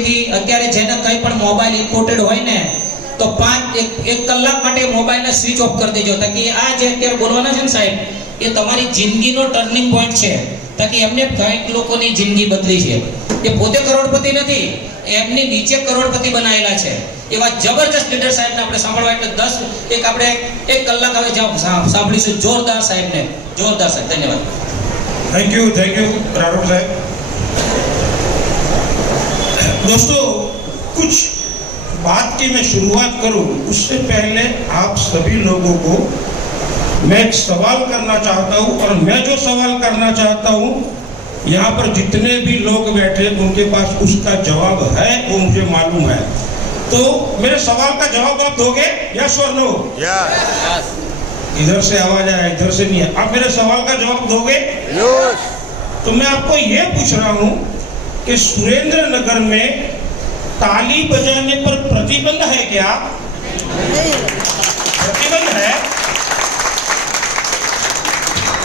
શાંતિથી અત્યારે જેને કંઈ પણ મોબાઈલ ઇમ્પોર્ટેડ હોય ને તો એક કલાક માટે મોબાઈલને સ્વિચ ઓફ કરી દેજો, તાકી આ જે અત્યારે બોલવાના છે ને સાહેબ એ તમારી જિંદગીનો ટર્નિંગ પોઈન્ટ છે, તાકી એમને કંઈક લોકોની જિંદગી બદલી છે. એ પોતે કરોડપતિ નથી, એમની નીચે કરોડપતિ બનાવેલા છે. એવા જબરજસ્ત લીડર સાહેબને આપણે સાંભળવા એટલે આપણે એક કલાક હવે સાંભળીશું જોરદાર સાહેબને. જોરદાર સાહેબ, ધન્યવાદ. थैंक यू राठौर साहब. दोस्तों, कुछ बात की मैं शुरुआत करूं उससे पहले आप सभी लोगों को मैं एक सवाल करना चाहता हूं, और मैं जो सवाल करना चाहता हूं यहाँ पर जितने भी लोग बैठे उनके पास उसका जवाब है, वो मुझे मालूम है. तो मेरे सवाल का जवाब आप दोगे? यस और नो? यस. इधर से आवाज आया, इधर से नहीं है. आप मेरे सवाल का जवाब दोगे? यस. तो मैं आपको ये पूछ रहा हूं कि सुरेंद्र नगर में ताली बजाने पर प्रतिबंध है क्या? प्रतिबंध है?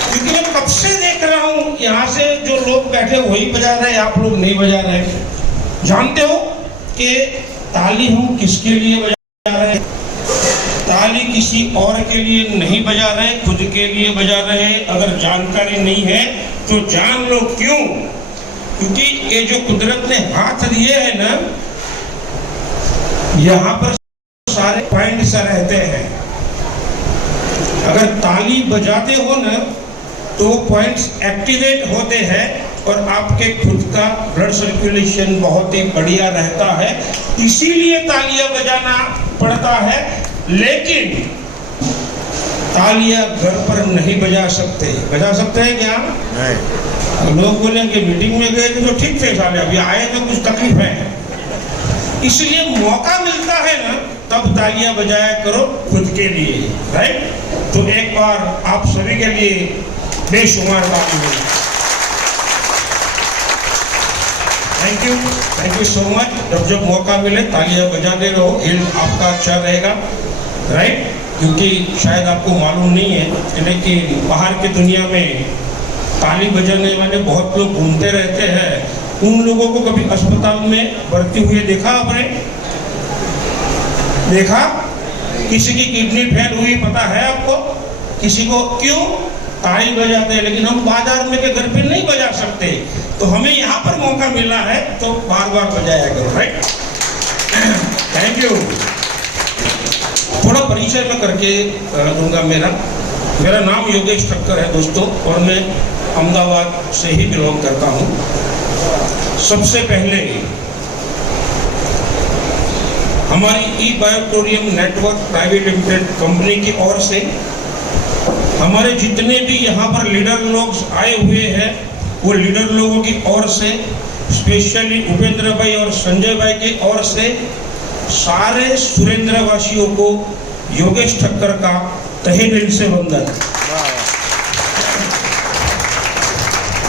क्योंकि मैं कब से देख रहा हूं यहाँ से जो लोग बैठे वही बजा रहे हैं, आप लोग नहीं बजा रहे. जानते हो कि ताली हम किसके लिए बजा रहे हैं? ताली किसी और के लिए नहीं बजा रहे, खुद के लिए बजा रहे हैं. अगर जानकारी नहीं है तो जान लो क्यों. क्योंकि ये जो कुदरत ने हाथ दिए हैं ना, यहाँ पर सारे पॉइंट्स रहते हैं. अगर ताली बजाते हो ना तो पॉइंट्स एक्टिवेट होते हैं और आपके खुद का ब्लड सर्कुलेशन बहुत ही बढ़िया रहता है. इसीलिए तालियां बजाना पड़ता है. लेकिन तालियां घर पर नहीं बजा सकते. बजा सकते हैं क्या? नहीं. लोग बोलेंगे मीटिंग में गए थे तो ठीक थे साले, अभी आए तो कुछ तकलीफ है. इसलिए मौका मिलता है ना तब तालियां बजाया करो खुद के लिए. राइट? तो एक बार आप सभी के लिए बेशुमार तालियां. Thank you so much. जब मौका मिले तालियां बजाते रहो, हेल्थ आपका अच्छा रहेगा. राइट? क्योंकि शायद आपको मालूम नहीं है लेकिन बाहर की दुनिया में ताली बजाने वाले बहुत लोग घूमते रहते हैं. उन लोगों को कभी अस्पताल में भर्ती हुए देखा आपने? देखा? किसी की किडनी फेल हुई पता है आपको? किसी को क्यों? ताली बजाते हैं. लेकिन हम बाजार में के घर पे नहीं बजा सकते, तो हमें यहाँ पर मौका मिला है तो बार बार बजाया करो. राइट? Thank you. थोड़ा परिचय में करके दूंगा. मेरा नाम योगेश ठक्कर है दोस्तों, और मैं अहमदाबाद से ही बिलोंग करता हूँ. सबसे पहले हमारी ई बायोटोरियम नेटवर्क प्राइवेट लिमिटेड कंपनी की ओर से हमारे जितने भी यहाँ पर लीडर लोग आए हुए हैं, वो लीडर लोगों की ओर से, स्पेशली उपेंद्र भाई और संजय भाई की ओर से, सारे सुरेंद्र वासियों को योगेश ठक्कर का तहे दिल से वंदन.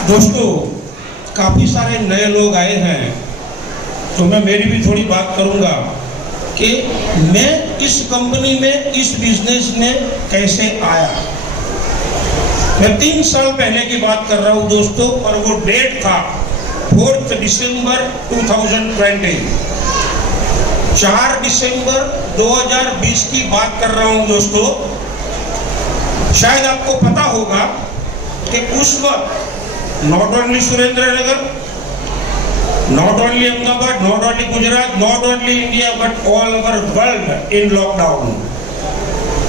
दोस्तों, काफी सारे नए लोग आए हैं, तो मैं मेरी भी थोड़ी बात करूंगा कि मैं इस कंपनी में, इस बिजनेस में कैसे आया. मैं 3 साल पहले की बात कर रहा हूं दोस्तों, और वो डेट था 4 दिसंबर 2020. 4 दिसंबर 2020 की बात कर रहा हूं दोस्तों. शायद आपको पता होगा कि उस वक्त not only Surendra Nagar, not only Ahmedabad, not only Gujarat, not only India, but all over world in lockdown.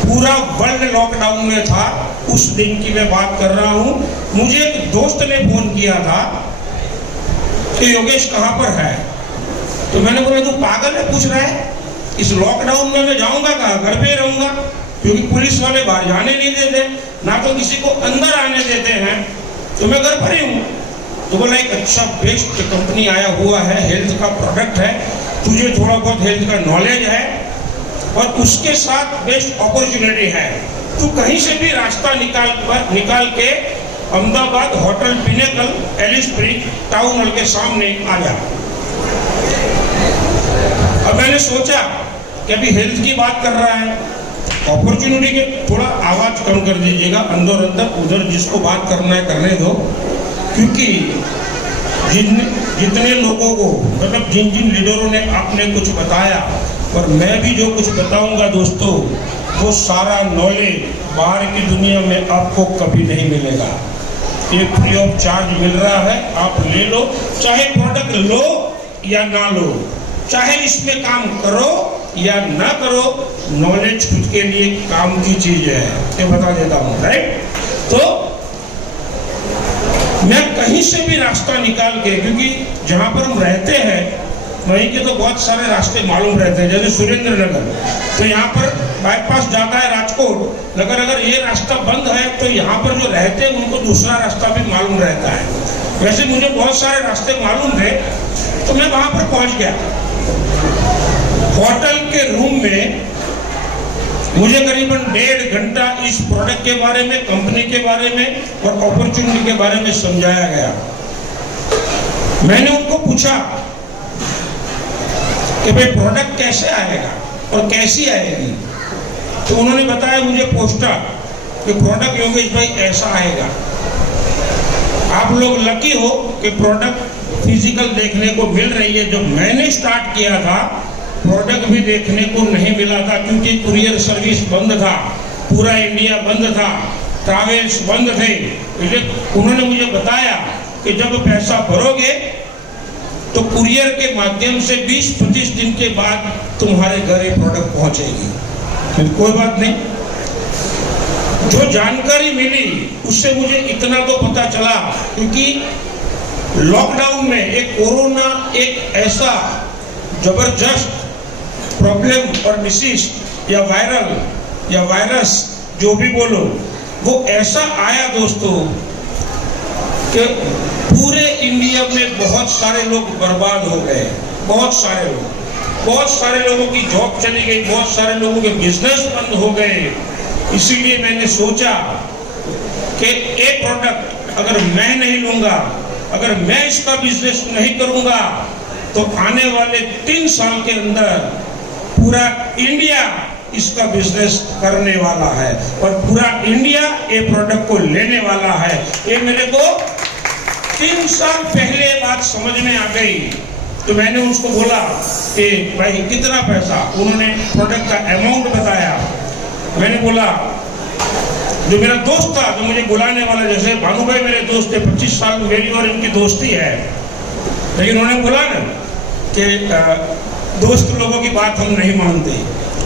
पूरा वर्ल्ड लॉकडाउन में था. उस दिन की मैं बात कर रहा हूं. मुझे एक दोस्त ने फोन किया था कि योगेश कहां पर है. तो मैंने बोला तू पागल है, पूछ रहा है? इस लॉकडाउन में मैं जाऊंगा कहाँ? घर पे रहूंगा, क्योंकि पुलिस वाले बाहर जाने नहीं देते, ना तो किसी को अंदर आने देते हैं, तो मैं घर पर ही हूँ. तो बोला एक अच्छा बेस्ट कंपनी आया हुआ है, हेल्थ का प्रोडक्ट है, तुझे थोड़ा बहुत हेल्थ का नॉलेज है और उसके साथ बेस्ट अपॉर्चुनिटी है. तू कहीं से भी रास्ता निकाल के Ahmedabad hotel Pinnacle Ellis Bridge town hall के सामने आ जा. अब मैंने सोचा कि अभी हेल्थ की बात कर रहा है, अपॉर्चुनिटी के थोड़ा आवाज कम कर दीजिएगा, अंदर उधर जिसको बात करना है करने दो. क्योंकि जितने लोगों को, मतलब जिन जिन लीडरों ने आपने कुछ बताया, और मैं भी जो कुछ बताऊंगा दोस्तों, वो सारा नॉलेज बाहर की दुनिया में आपको कभी नहीं मिलेगा। ये फ्री ऑफ चार्ज मिल रहा है, आप ले लो, चाहे प्रोडक्ट लो या ना लो, चाहे इसमें काम करो या ना करो, नॉलेज खुद के लिए काम की चीज है, ये बता देता हूँ, राइट। तो मैं कहीं से भी रास्ता निकाल के, क्योंकि जहां पर हम रहते हैं वहीं के तो बहुत सारे रास्ते मालूम रहते हैं, जैसे सुरेंद्र नगर, तो यहाँ पर बाईपास जाता है राजकोट, मगर अगर ये रास्ता बंद है तो यहाँ पर जो रहते हैं उनको दूसरा रास्ता भी मालूम रहता है। वैसे मुझे बहुत सारे रास्ते मालूम थे, तो मैं वहां पर पहुंच गया। होटल के रूम में मुझे करीबन 1.5 घंटा इस प्रोडक्ट के बारे में, कंपनी के बारे में और अपॉर्चुनिटी के बारे में समझाया गया। मैंने उनको पूछा कि भाई प्रोडक्ट कैसे आएगा और कैसी आएगी, तो उन्होंने बताया मुझे पोस्टर कि प्रोडक्ट योगेश भाई ऐसा आएगा। आप लोग लकी हो कि प्रोडक्ट फिजिकल देखने को मिल रही है। जब मैंने स्टार्ट किया था प्रोडक्ट भी देखने को नहीं मिला था, क्योंकि कुरियर सर्विस बंद था, पूरा इंडिया बंद था, ट्रैवल्स बंद थे। उन्होंने मुझे बताया कि जब पैसा भरोगे तो कुरियर के माध्यम से 20-25 दिन के बाद तुम्हारे घर ये प्रोडक्ट पहुंचेगी। फिर कोई बात नहीं, जो जानकारी मिली उससे मुझे इतना तो पता चला, क्योंकि लॉकडाउन में एक कोरोना एक ऐसा जबरदस्त प्रॉब्लम और डिसीज या वायरल या वायरस जो भी बोलो, वो ऐसा आया दोस्तों कि पूरे इंडिया में बहुत सारे लोग बर्बाद हो गए, बहुत सारे लोगों की जॉब चली गई, बहुत सारे लोगों के बिजनेस बंद हो गए। इसीलिए मैंने सोचा कि एक प्रोडक्ट अगर मैं नहीं लूंगा, अगर मैं इसका बिजनेस नहीं करूंगा, तो आने वाले 3 साल के अंदर पूरा इंडिया इसका बिजनेस करने वाला है और पूरा इंडिया ये प्रोडक्ट को लेने वाला है। ये मेरे को 3 साल पहले बात समझ में आ गई। तो मैंने उसको बोला कि भाई कितना पैसा, उन्होंने प्रोडक्ट का अमाउंट बताया। मैंने बोला, जो मेरा दोस्त था जो मुझे बुलाने वाला, जैसे भानु भाई मेरे दोस्त थे, 25 साल मेरी और इनकी दोस्ती है, लेकिन उन्होंने बोला ना कि दोस्त लोगों की बात हम नहीं मानते।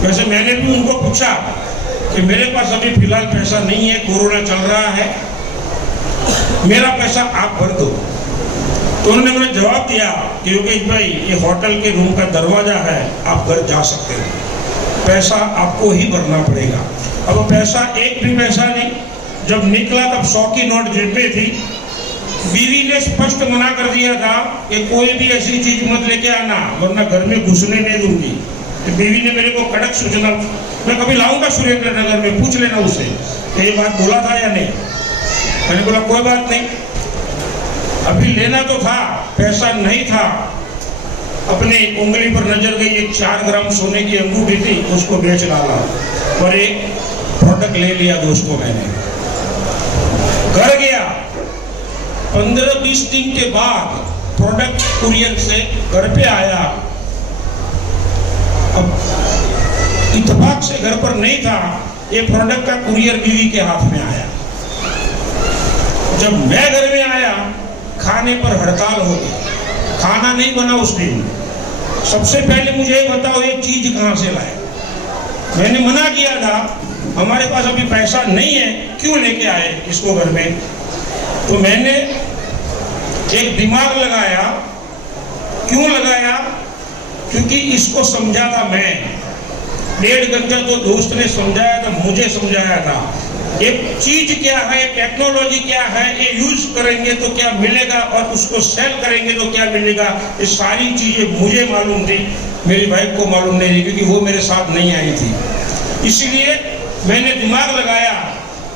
वैसे मैंने भी उनको पूछा कि मेरे पास अभी फिलहाल पैसा नहीं है, कोरोना चल रहा है, मेरा पैसा आप भर दो। तो उन्होंने मुझे जवाब दिया कि योगेश भाई ये होटल के रूम का दरवाजा है, आप घर जा सकते हो, पैसा आपको ही भरना पड़ेगा। अब पैसा एक भी पैसा नहीं, जब निकला तब 100 की नोट जेब में थी। बीवी ने स्पष्ट मना कर दिया था कि कोई भी ऐसी चीज मत लेके आना, वरना घर में घुसने नहीं दूंगी। तो बीवी ने मेरे को कड़क सूचना, मैं कभी लाऊंगा सुरेंद्र नगर में, पूछ लेना उससे कि ये बात बोला था या नहीं। मैंने बोला कोई बात नहीं, अभी लेना तो था, पैसा नहीं था। अपनी उंगली पर नजर गई, एक 4 ग्राम सोने की अंगूठी थी, उसको बेच डाला और एक प्रोडक्ट ले लिया दोस्तों। मैंने घर गया, 15-20 दिन के बाद प्रोडक्ट कुरियर से घर पे आया। अब इत्तेफाक से घर पर नहीं था, ये प्रोडक्ट का कुरियर बीवी के हाथ में आया। जब मैं घर में आया, खाने पर हड़ताल हो गई, खाना नहीं बना उस दिन। सबसे पहले मुझे बताओ ये चीज कहां से लाए। मैंने मना किया था, हमारे पास अभी पैसा नहीं है, क्यों लेके आए इसको घर में। तो मैंने एक दिमाग लगाया। क्यों लगाया? क्योंकि इसको समझा था मैं। 1.5 घंटा तो दोस्त ने समझाया था, मुझे समझाया था। एक चीज क्या है, टेक्नोलॉजी क्या है, ये यूज करेंगे तो क्या मिलेगा और उसको सेल करेंगे तो क्या मिलेगा, ये सारी चीजें मुझे मालूम थी, मेरी वाइफ को मालूम नहीं थी, क्योंकि वो मेरे साथ नहीं आई थी। इसीलिए मैंने दिमाग लगाया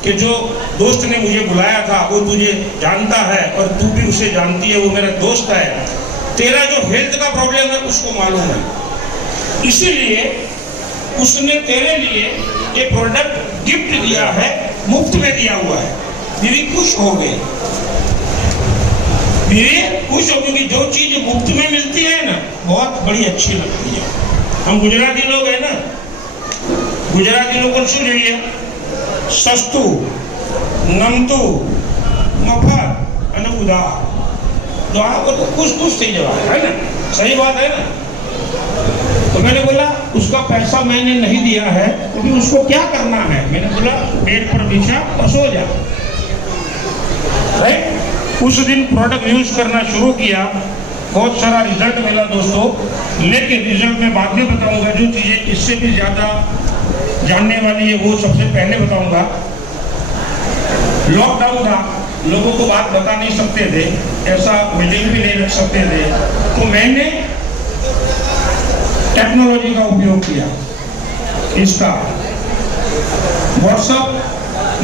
कि जो दोस्त ने मुझे बुलाया था वो तुझे जानता है और तू भी उसे जानती है, वो मेरा दोस्त है। तेरा जो हेल्थ का प्रॉब्लम है उसको मालूम है, इसीलिए उसने तेरे लिए ये प्रोडक्ट गिफ्ट दिया है, मुफ्त में दिया हुआ है। बीवी खुश हो गई, बीवी खुश हो, क्योंकि जो चीज मुफ्त में मिलती है ना बड़ी अच्छी लगती है। हम गुजराती लोग हैं ना, गुजराती लोग શું જોઈએ? સસ્તું, નમતું, મફત અને ઉધાર। तो आपको तो खुश થઈ જવાય, है ना? सही बात है ना? तो मैंने बोला उसका पैसा मैंने नहीं दिया है, तो फिर उसको क्या करना है? मैंने बोला पेड़ पर बिछा और सो जा। राइट? उस दिन प्रोडक्ट यूज करना शुरू किया, बहुत सारा रिजल्ट मिला दोस्तों। लेकिन रिजल्ट में बाद में बताऊंगा, जो चीजें इससे भी ज्यादा जानने वाली है वो सबसे पहले बताऊंगा। लॉकडाउन था, लोगों को बात बता नहीं सकते थे, ऐसा मीटिंग भी नहीं रख सकते थे, तो मैंने टेक्नोलॉजी का उपयोग किया। इसका व्हाट्सएप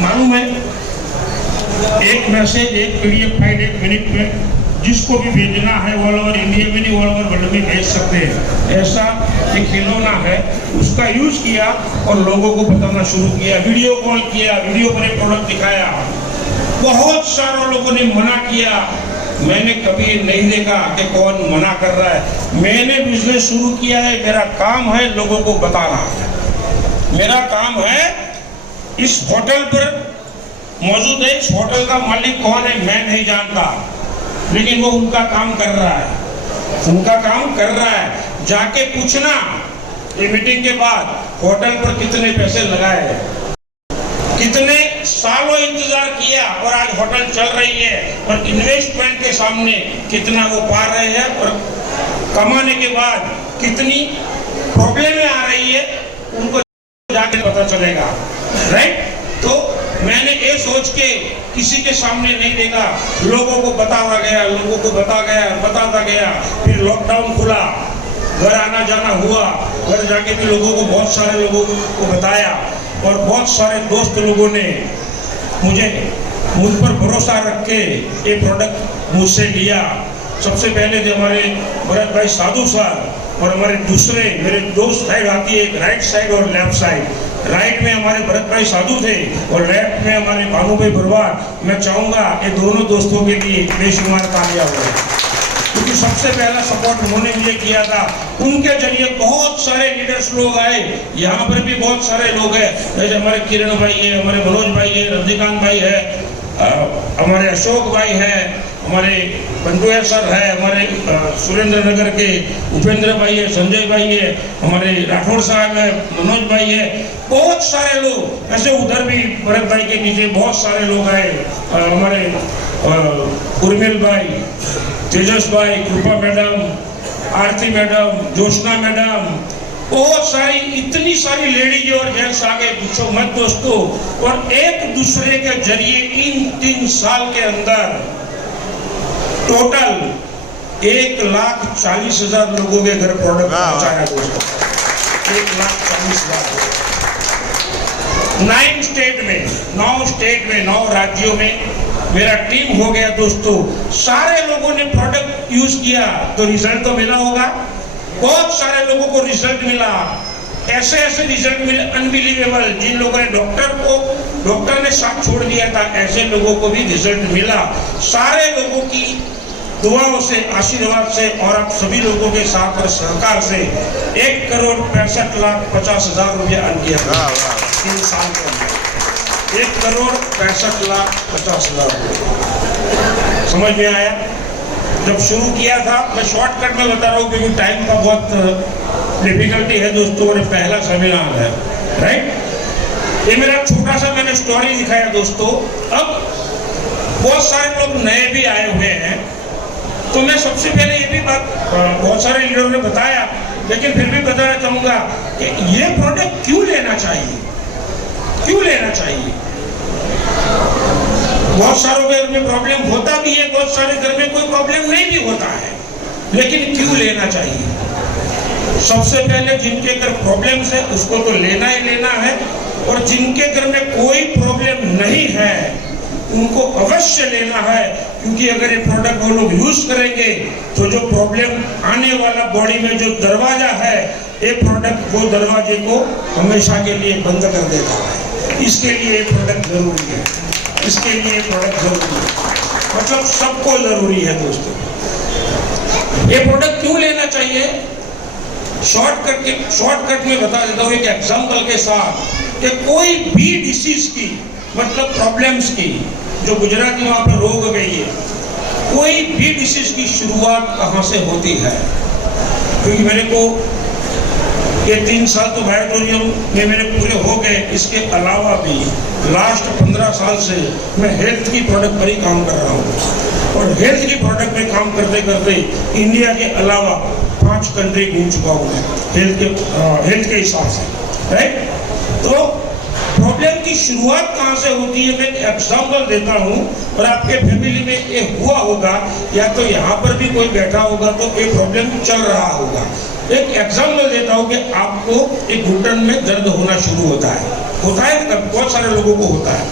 मालूम है, एक मैसेज, एक पीडीएफ फाइल 1 मिनट में जिसको भी भेजना है ऑल ओवर इंडिया में नहीं, ऑल ओवर वर्ल्ड में भेज सकते हैं। ऐसा एक खिलौना है, उसका यूज किया और लोगों को बताना शुरू किया। वीडियो कॉल किया, वीडियो पर एक प्रोडक्ट दिखाया। बहुत सारे लोगों ने मना किया, मैंने कभी नहीं देखा कि कौन मना कर रहा है। मैंने बिजनेस शुरू किया है, मेरा काम है लोगों को बताना। मेरा काम है, इस होटल पर मौजूद है, इस होटल का मालिक कौन है मैं नहीं जानता, लेकिन वो उनका काम कर रहा है, उनका काम कर रहा है। जाके पूछना ये मीटिंग के बाद होटल पर कितने पैसे लगाए, कितने सालों इंतजार किया और आज होटल चल रही है, और इन्वेस्टमेंट के सामने कितना वो पा रहे हैं, और कमाने के बाद कितनी प्रॉब्लमें आ रही है, उनको जाके पता चलेगा। राइट? तो मैंने ये सोच के किसी के सामने नहीं देखा, लोगों को बताता गया, लोगों को बताता गया। फिर लॉकडाउन खुला, घर आना जाना हुआ, घर जाके भी लोगों को, बहुत सारे लोगों को बताया, और बहुत सारे दोस्त लोगों ने मुझ पर भरोसा रख के ये प्रोडक्ट मुझसे लिया। सबसे पहले थे हमारे भरत भाई साधु सर, और हमारे दूसरे मेरे दो साइड आती है, एक राइट साइड और लेफ्ट साइड। राइट में हमारे भरत भाई साधु थे और लेफ्ट में हमारे भानु भाई बरवार। मैं चाहूंगा ये दोनों दोस्तों के लिए बेशुमार तालियां हो, क्योंकि सबसे पहला सपोर्ट उन्होंने मुझे किया था। उनके जरिए बहुत सारे लीडर्स लोग आए, यहाँ पर भी बहुत सारे लोग हैं, जैसे हमारे किरण भाई है, हमारे मनोज भाई है, रजनीकांत भाई है, हमारे अशोक भाई है, हमारे पंडुआ सर है, हमारे सुरेंद्र नगर के उपेंद्र भाई है, संजय भाई है, हमारे राठौर साहब है, मनोज भाई है, बहुत सारे लोग। ऐसे उधर भी भरत भाई के नीचे बहुत सारे लोग आए, हमारे उर्मिल भाई, तेजस भाई, कृपा मैडम, आरती मैडम, जोशना मैडम, बहुत सारी, इतनी सारी लेडीज और जेंट्स आ गए, पूछो मत दोस्तों। और एक दूसरे के जरिए इन 3 साल के अंदर टोटल 1,40,000 लोगों के घर प्रोडक्ट पहुंचाया दोस्तों। 1,40,000 9 स्टेट में 9 राज्यों में मेरा टीम हो गया दोस्तों। सारे लोगों ने प्रोडक्ट यूज किया तो रिजल्ट तो मिला होगा, बहुत सारे लोगों को रिजल्ट मिला। ऐसे रिजल्ट मिले अनबिलीवेबल, जिन लोगों ने डॉक्टर ने साथ छोड़ दिया था, ऐसे लोगों को भी रिजल्ट मिला। सारे लोगों की दुआओं से, आशीर्वाद से, और आप सभी लोगों के साथ और सहकार से 1,65,50,000 रुपया अर्न किया 3 साल के अंदर। 1,65,50,000 रुपये। समझ में आया? जब शुरू किया था, मैं शॉर्टकट में बता रहा हूँ क्योंकि टाइम का बहुत डिफिकल्टी है दोस्तों, और पहला सेमिनार है। राइट? ये मेरा छोटा सा मैंने स्टोरी दिखाया दोस्तों। अब बहुत सारे लोग नए भी आए हुए हैं, तो मैं सबसे पहले ये भी बात बहुत सारे लीडरों ने बताया, लेकिन फिर भी बताना चाहूंगा कि ये प्रोडक्ट क्यों लेना चाहिए, क्यों लेना चाहिए। बहुत सारों के घर में प्रॉब्लम होता भी है, बहुत सारे घर में कोई प्रॉब्लम नहीं भी होता है, लेकिन क्यों लेना चाहिए। सबसे पहले जिनके घर प्रॉब्लम है उसको तो लेना ही लेना है, और जिनके घर में कोई प्रॉब्लम नहीं है उनको अवश्य लेना है, क्योंकि अगर ये प्रोडक्ट वो लोग यूज करेंगे तो जो प्रॉब्लम आने वाला बॉडी में जो दरवाजा है, ये प्रोडक्ट वो दरवाजे को हमेशा के लिए बंद कर देता है। इसके लिए ये प्रोडक्ट जरूरी है, इसके लिए प्रोडक्ट जरूरी है, मतलब सबको जरूरी है दोस्तों। ये प्रोडक्ट क्यों लेना चाहिए? शॉर्टकट में बता देता हूँ एक एग्जाम्पल के साथ कि कोई भी डिसीज की मतलब प्रॉब्लम्स की, जो गुजराती में वहाँ पर रोग गई है, कोई भी डिसीज की शुरुआत कहाँ से होती है। क्योंकि मेरे को ये 3 साल तो बायोटोरियम में मेरे पूरे हो गए, इसके अलावा भी लास्ट 15 साल से मैं हेल्थ की प्रोडक्ट पर ही काम कर रहा हूँ और हेल्थ की प्रोडक्ट में काम करते करते इंडिया के अलावा 5 कंट्री घूम चुका हूँ मैं हेल्थ के हिसाब से, राइट। तो प्रॉब्लम की शुरुआत कहाँ से होती है, मैं एग्जाम्पल देता हूँ और आपके फैमिली में ये हुआ होगा या तो यहाँ पर भी कोई बैठा होगा तो ये प्रॉब्लम चल रहा होगा। एक एग्जाम्पल देता हूँ कि आपको एक घुटन में दर्द होना शुरू होता है बहुत सारे लोगों को होता है।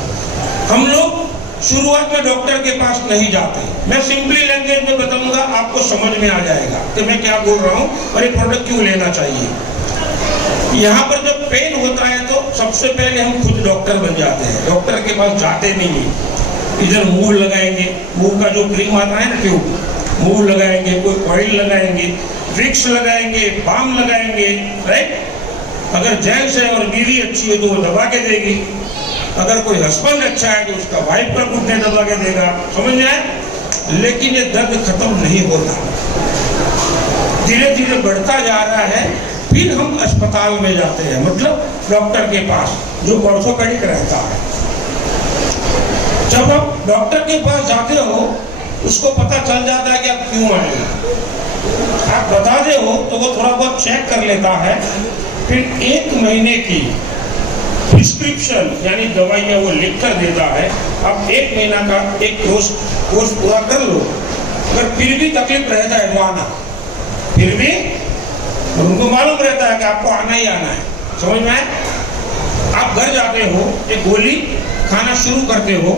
हम लोग शुरुआत में डॉक्टर के पास नहीं जाते। मैं सिंपली लैंग्वेज में बताऊंगा, आपको समझ में आ जाएगा कि मैं क्या बोल रहा हूँ और ये प्रोडक्ट क्यों लेना चाहिए। यहाँ पर जब पेन होता है तो सबसे पहले हम खुद डॉक्टर बन जाते हैं, डॉक्टर के पास जाते नहीं है। इधर मूव लगाएंगे, मूव का जो क्रीम आता है ना ट्यूब, मूव लगाएंगे, कोई ऑयल लगाएंगे, विक्स लगाएंगे, बाम लगाएंगे, राइट। अगर जेंट्स है और बीवी अच्छी है तो वो दबा के देगी, अगर कोई हस्बैंड अच्छा है तो उसका वाइफ का घुटने दबा के देगा, समझ में आए। लेकिन ये दर्द खत्म नहीं होता, धीरे धीरे बढ़ता जा रहा है। फिर हम अस्पताल में जाते हैं, मतलब डॉक्टर के पास जो ऑर्थोपेडिक रहता है। जब आप डॉक्टर के पास जाते हो उसको पता चल जाता है कि आप क्यों आए हैं। आप बताते हो तो वो थोड़ा बहुत चेक कर लेता है, फिर 1 महीने की प्रिस्क्रिप्शन यानी दवाइयाँ वो लिख कर देता है। आप 1 महीना का एक कोर्स पूरा कर लो। अगर फिर भी तकलीफ रहता है तो आना, फिर भी उनको मालूम रहता है कि आपको आना ही आना है, समझ में आए। आप घर जाते हो, एक गोली खाना शुरू करते हो,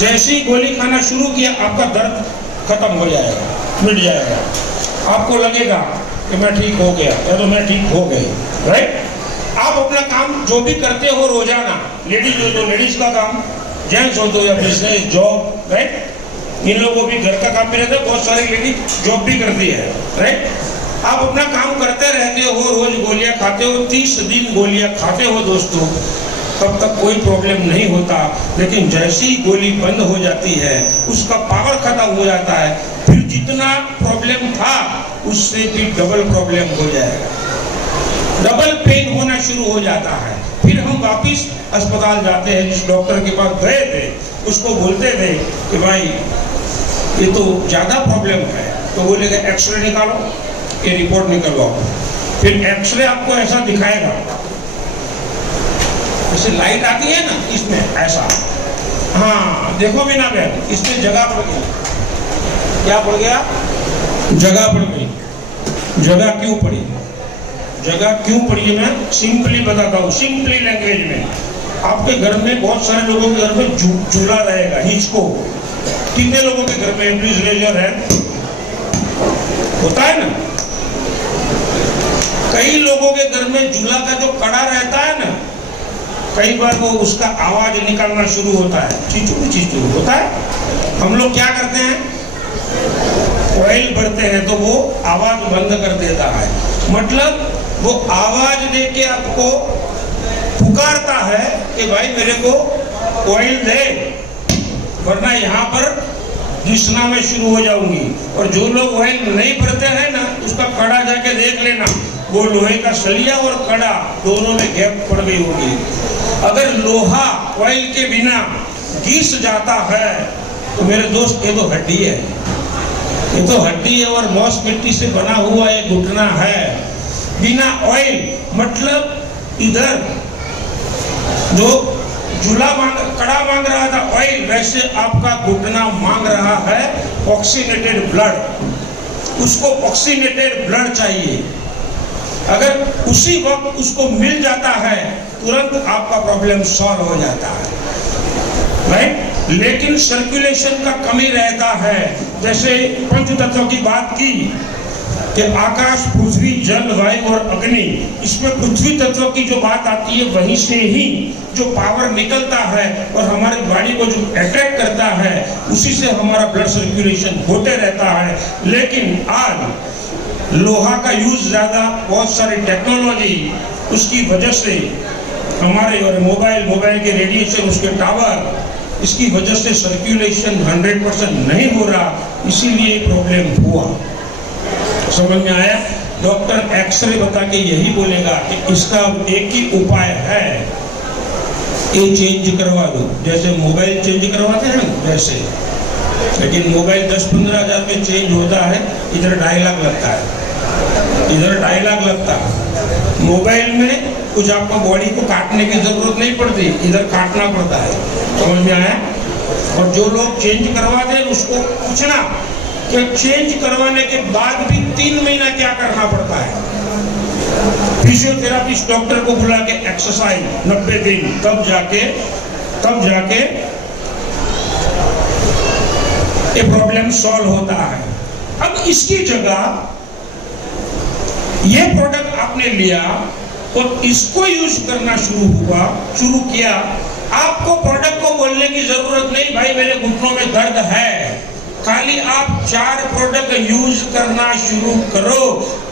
जैसे ही गोली खाना शुरू किया आपका दर्द खत्म हो जाएगा, मिट जाएगा। आपको लगेगा कि मैं ठीक हो गया या तो मैं ठीक हो गई, राइट। आप अपना काम जो भी करते हो रोजाना, लेडीज हो तो लेडीज का काम, जेंट्स हो तो या बिजनेस जॉब, राइट। इन लोगों को भी घर का काम भी रहता है, बहुत सारी लेडीज जॉब भी करती है, राइट। आप अपना काम करते रहते हो, रोज गोलियां खाते हो, 30 दिन गोलियां खाते हो दोस्तों, तब तक कोई प्रॉब्लम नहीं होता। लेकिन जैसे ही गोली बंद हो जाती है उसका पावर खत्म हो जाता है, फिर जितना प्रॉब्लम था उससे भी डबल प्रॉब्लम हो जाएगा, डबल पेन होना शुरू हो जाता है। फिर हम वापिस अस्पताल जाते हैं, जिस डॉक्टर के पास गए थे उसको बोलते थे कि भाई ये तो ज्यादा प्रॉब्लम है, तो बोलेगा एक्सरे निकालो, ये रिपोर्ट निकलवाओ। फिर एक्सरे आपको ऐसा दिखाएगा, जैसे लाइट आती है ना इसमें ऐसा, हाँ देखो बिना बहन, इसमें जगह पड़ गई, क्या पड़ गया, जगह पड़ गई। जगह क्यों पड़ी, जगह क्यों पड़ी है मैं सिंपली बताता हूँ, सिंपली लैंग्वेज में। आपके घर में बहुत सारे लोगों के घर में चूल्हा रहेगा, हिचको। कितने लोगों के घर में प्लीज रेज योर हैंड, होता है ना। कई लोगों के घर में चूल्हा का जो कड़ा रहता है ना, कई बार वो उसका आवाज निकलना शुरू होता है, चीचू होता है। हम लोग क्या करते हैं, ऑयल भरते हैं तो वो आवाज बंद कर देता है, मतलब वो आवाज देके आपको पुकारता है कि भाई मेरे को ऑयल दे, वरना यहाँ पर घिसना में शुरू हो जाऊंगी। और जो लोग ऑयल नहीं भरते हैं ना, उसका कड़ा जाके देख लेना, वो लोहे का सलिया और कड़ा दोनों में गैप पड़ गई होगी। अगर लोहा ऑयल के बिना घिस जाता है तो मेरे दोस्त ये तो हड्डी है, ये तो हड्डी है और मौस मिट्टी से बना हुआ एक घुटना है बिना ऑयल। मतलब इधर जो कड़ा मांग रहा था ऑयल, वैसे आपका घुटना मांग रहा है ऑक्सीनेटेड ब्लड, उसको ऑक्सीनेटेड ब्लड चाहिए। अगर उसी वक्त उसको मिल जाता है तुरंत आपका प्रॉब्लम सॉल्व हो जाता है, राइट। लेकिन सर्कुलेशन का कमी रहता है। जैसे पंच तत्वों की बात की कि आकाश, पृथ्वी, जल, वायु और अग्नि, इसमें पृथ्वी तत्व की जो बात आती है वहीं से ही जो पावर निकलता है और हमारी बॉडी को जो अट्रैक्ट करता है उसी से हमारा ब्लड सर्कुलेशन होते रहता है। लेकिन आज लोहा का यूज ज्यादा, बहुत सारी टेक्नोलॉजी, उसकी वजह से हमारे और मोबाइल के रेडिएशन, उसके टावर, इसकी वजह से सर्कुलेशन 100% नहीं हो रहा, इसीलिए प्रॉब्लम हुआ। समझ में आया? डॉक्टर एक्सरे बता के यही बोलेगा कि इसका एक ही उपाय है, ये चेंज करवा दो, जैसे मोबाइल चेंज करवाते हैं ना वैसे। लेकिन मोबाइल 10-15 हज़ार में चेंज होता है, इधर 2.5 लाख लगता है, इधर 2.5 लाख लगता है। मोबाइल में कुछ आपको बॉडी को काटने की जरूरत नहीं पड़ती, इधर काटना पड़ता है। समझ में आया? और जो लोग चेंज करवाते हैं उसको पूछना कि चेंज करवाने के बाद भी 3 महीना क्या करना पड़ता है। फिजियोथेरापिस्ट डॉक्टर को बुला के एक्सरसाइज 90 दिन, तब जाके ये प्रॉब्लम सॉल्व होता है। अब इसकी जगह ये प्रोडक्ट आपने लिया और इसको यूज करना शुरू किया। आपको प्रोडक्ट को बोलने की जरूरत नहीं, भाई मेरे घुटनों में दर्द है, खाली आप 4 प्रोडक्ट यूज करना शुरू करो।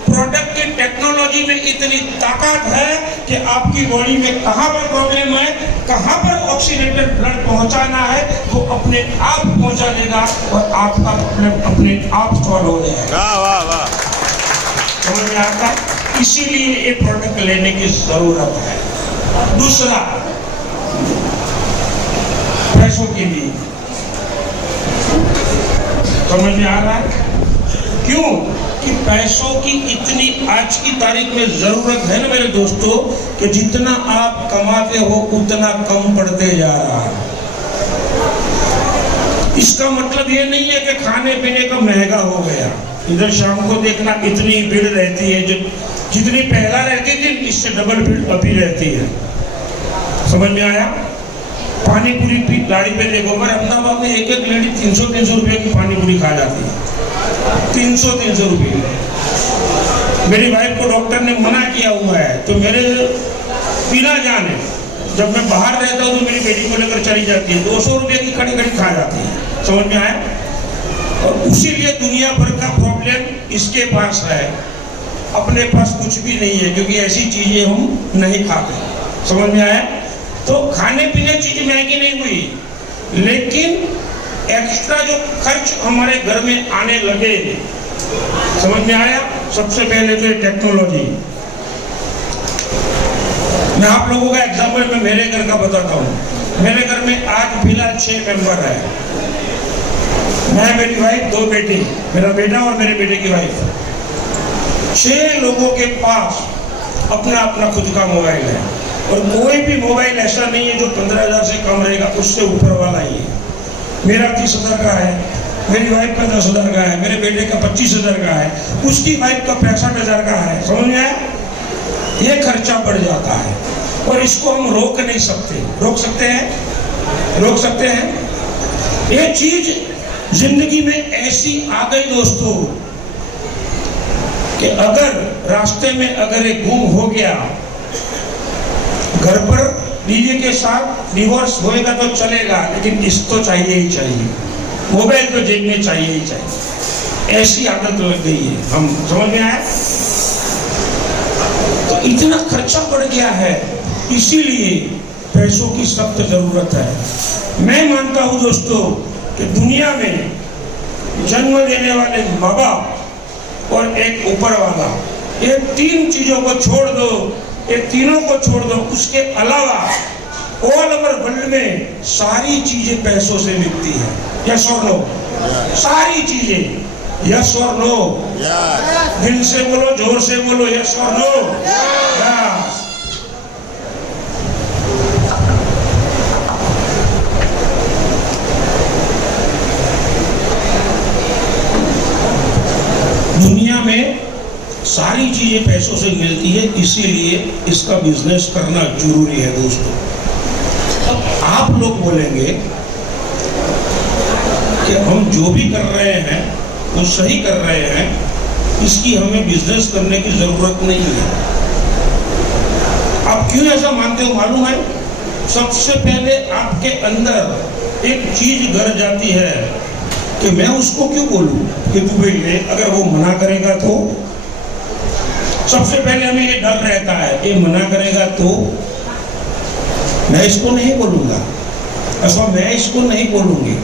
प्रोडक्ट की टेक्नोलॉजी में इतनी ताकत है कि आपकी बॉडी में कहां पर प्रॉब्लम है, कहां पर ऑक्सीडेटेड ब्लड पहुंचाना है, वो अपने आप पहुंचा देगा और आपका प्रॉब्लम अपने आप सॉल्व हो जाएगा। वाह वाह। समझ में आता? इसीलिए ये प्रोडक्ट लेने की जरूरत है। दूसरा, पैसों के लिए। समझ में आ रहा है? क्यों कि पैसों की इतनी आज की तारीख में जरूरत है ना मेरे दोस्तों, कि जितना आप कमाते हो उतना कम पड़ते जा रहा है। इसका मतलब ये नहीं है कि खाने पीने का महंगा हो गया। इधर शाम को देखना इतनी भीड़ रहती है, जो जितनी पहला रहती थी इससे डबल भीड़ अभी रहती है। समझ में आया? पानी पूरी गाड़ी पे देखो, मेरे अहमदाबाद में एक लेडी 300-300 रुपये की पानी पूरी खा जाती है। 300-300 रुपये। मेरी वाइफ को डॉक्टर ने मना किया हुआ है, तो मेरे बिना जाने जब मैं बाहर रहता हूँ तो मेरी बेटी को लेकर चली जाती है, 200 रुपये की खड़ी खा जाती है। समझ में आया? और उसीलिए दुनिया भर का प्रॉब्लम इसके पास है, अपने पास कुछ भी नहीं है, क्योंकि ऐसी चीजें हम नहीं खाते। समझ में आया? तो खाने पीने चीज महंगी नहीं हुई, लेकिन एक्स्ट्रा जो खर्च हमारे घर में आने लगे। समझ में आया? सबसे पहले तो टेक्नोलॉजी। मैं आप लोगों का एग्जाम्पल में मेरे घर का बताता हूँ। मेरे घर में आज फिलहाल 6 मेंबर है। मैं, मेरी वाइफ, 2 बेटी, मेरा बेटा और मेरे बेटे की वाइफ। 6 लोगों के पास अपना अपना खुद का मोबाइल है, और कोई भी मोबाइल ऐसा नहीं है जो 15,000 से कम रहेगा, उससे ऊपर वाला ही है। मेरा 30,000 का है, मेरी वाइफ का 10,000 का है, मेरे बेटे का 25,000 का है, उसकी वाइफ का 65,000 का है। समझ में आया? ये खर्चा बढ़ जाता है और इसको हम रोक नहीं सकते। रोक सकते हैं? रोक सकते हैं? ये चीज जिंदगी में ऐसी आ गई दोस्तों कि अगर रास्ते में अगर एक गुम हो गया, घर पर डीजे के साथ रिवर्स होएगा तो चलेगा, लेकिन इस तो चाहिए ही चाहिए, मोबाइल तो जेब में चाहिए ही चाहिए। ऐसी आदत लग गई है हम। समझ में आया? तो इतना खर्चा बढ़ गया है, इसीलिए पैसों की सख्त जरूरत है। मैं मानता हूं दोस्तों कि दुनिया में जन्म देने वाले माँ बाप और एक ऊपर वाला, ये 3 चीजों को छोड़ दो, ये तीनों को छोड़ दो, उसके अलावा ऑल ओवर वर्ल्ड में सारी चीजें पैसों से मिलती है। यस और नो? सारी चीजें। यस और नो? दिल से बोलो, जोर से बोलो, यस और नो? यस। दुनिया में सारी चीजें पैसों से मिलती है, इसीलिए इसका बिजनेस करना जरूरी है दोस्तों। अब आप लोग बोलेंगे कि हम जो भी कर रहे हैं वो सही कर रहे हैं, इसकी हमें बिजनेस करने की जरूरत नहीं है। आप क्यों ऐसा मानते हो मालूम है? सबसे पहले आपके अंदर एक चीज घर जाती है कि मैं उसको क्यों बोलूं कि तू भाई ले, अगर वो मना करेगा तो सबसे पहले हमें ये डर रहता है, ये मना करेगा तो मैं इसको नहीं बोलूंगा, अथवा मैं इसको नहीं बोलूंगी।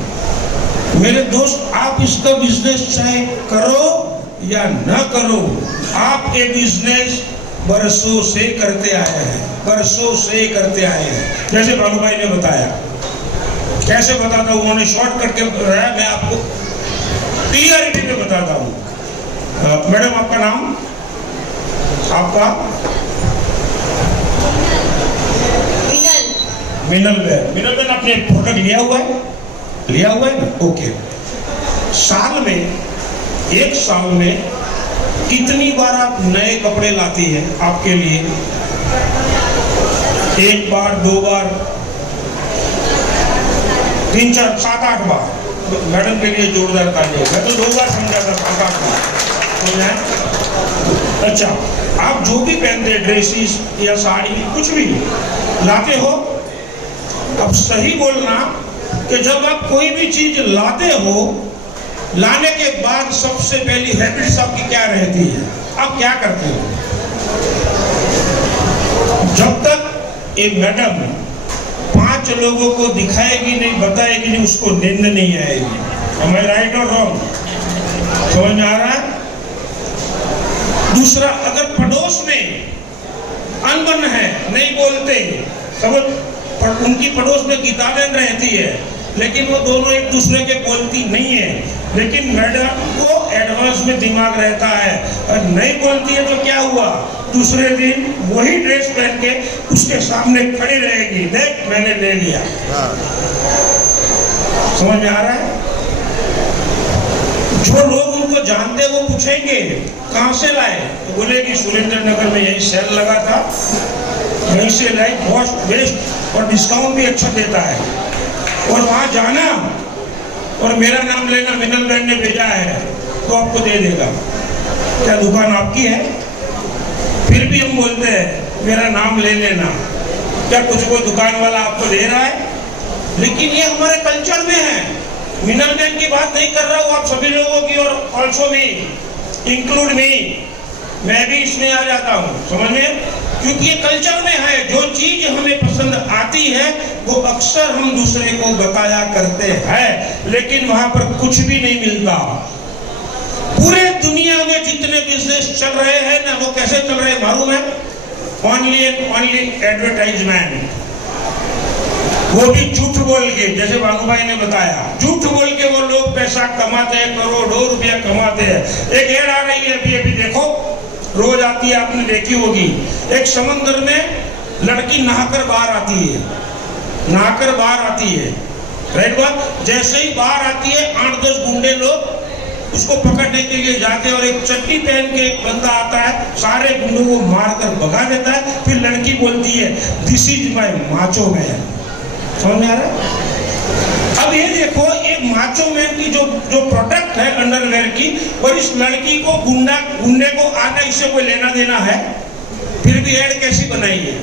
मेरे दोस्त, आप इसका बिजनेस चाहे करो या न करो, आप ये बिजनेस बरसों से करते आए हैं, बरसों से करते आए हैं। जैसे भानु भाई ने बताया, कैसे बताता हूं, उन्होंने शॉर्टकट के बताया, मैं आपको क्लियरिटी पे बताता हूं। मैडम, आपका नाम? आपका? मिनल बहन। मिनल बहन, आपने प्रोडक्ट लिया हुआ है? लिया हुआ है ना? ओके। साल में, एक साल में कितनी बार आप नए कपड़े लाती हैं आपके लिए? एक बार, दो बार, 3, 4, 7, 8 बार? मैडम के लिए जोरदार तालियां। मैं तो 2 बार समझा था, 7, 8 बार। अच्छा, आप जो भी पहनते हैं, ड्रेसेस या साड़ी, कुछ भी लाते हो, अब सही बोलना कि जब आप कोई भी चीज लाते हो, लाने के बाद सबसे पहली हैबिट्स आपकी क्या रहती है? आप क्या करते हो? जब तक ये मैडम 5 लोगों को दिखाएगी नहीं, बताएगी नहीं, उसको नींद नहीं आएगी। Am I right or wrong? समझ में आ रहा है? दूसरा, अगर पड़ोस में अनबन है, नहीं बोलते, समझ, उनकी पड़ोस में किताबें रहती है, लेकिन वो दोनों एक दूसरे के बोलती नहीं है, लेकिन मैडम को एडवांस में दिमाग रहता है, और नहीं बोलती है तो क्या हुआ, दूसरे दिन वही ड्रेस पहन के उसके सामने खड़ी रहेगी, देख मैंने ले लिया। समझ में आ रहा है? जो लोग उनको जानते वो पूछेंगे कहां से लाए, तो बोलेगी सुरेंद्र नगर में यही सेल लगा था, यहीं से लाई, कॉस्ट बेस्ट और डिस्काउंट भी अच्छा देता है, और वहां जाना और मेरा नाम लेना, मिनल बहन ने भेजा है, तो आपको दे देगा। क्या दुकान आपकी है? फिर भी हम बोलते हैं मेरा नाम ले लेना। क्या कुछ कोई दुकान वाला आपको दे रहा है? लेकिन ये हमारे कल्चर में है। मिनल बहन की बात नहीं कर रहा हूं, आप सभी लोगों की, और ऑल्सो मी, इंक्लूड मी, मैं भी इसमें आ जाता हूं, समझ में? क्योंकि ये कल्चर में है, जो चीज हमें पसंद आती है वो अक्सर हम दूसरे को बताया करते हैं, लेकिन वहां पर कुछ भी नहीं मिलता। पूरे दुनिया में जितने बिजनेस चल रहे हैं ना, वो कैसे चल रहे हैं मालूम है? ओनली एंड ओनली एडवर्टाइजमेंट, वो भी झूठ बोल के, जैसे भानु भाई ने बताया, झूठ बोल के वो लोग पैसा कमाते हैं, करोड़ों रुपया कमाते हैं। एक एड आ रही है अभी अभी, देखो, रोज आती है, आपने देखी होगी। एक समंदर में लड़की नहाकर बाहर आती है, नहाकर बाहर आती है, राइट बात? जैसे ही बाहर आती है, 8-10 गुंडे लोग उसको पकड़ने के लिए जाते हैं, और एक चट्टी पहन के एक बंदा आता है, सारे गुंडों को मारकर भगा देता है। फिर लड़की बोलती है, this is my macho man. समझ में आ रहा है? अब ये देखो, एक माचो मैन की जो प्रोडक्ट है अंडरवेयर की, और इस लड़की को गुंडे को आना, इससे कोई लेना देना है? फिर भी एड कैसी बनाई है?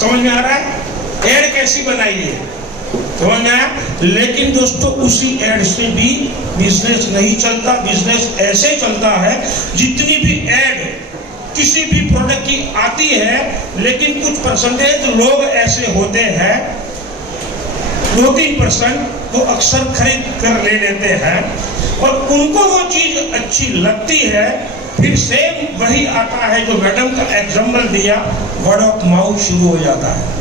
समझ में आ रहा है? एड कैसी बनाई है? समझ में आया? लेकिन दोस्तों, उसी एड से भी बिजनेस नहीं चलता। बिजनेस ऐसे चलता है, जितनी भी एड किसी भी प्रोडक्ट की आती है, लेकिन कुछ परसेंटेज लोग ऐसे होते हैं, 2-3% वो अक्सर खरीद कर ले लेते हैं, और उनको वो चीज अच्छी लगती है। फिर सेम वही आता है जो मैडम का एग्जाम्पल दिया, वर्ड ऑफ माउथ शुरू हो जाता है,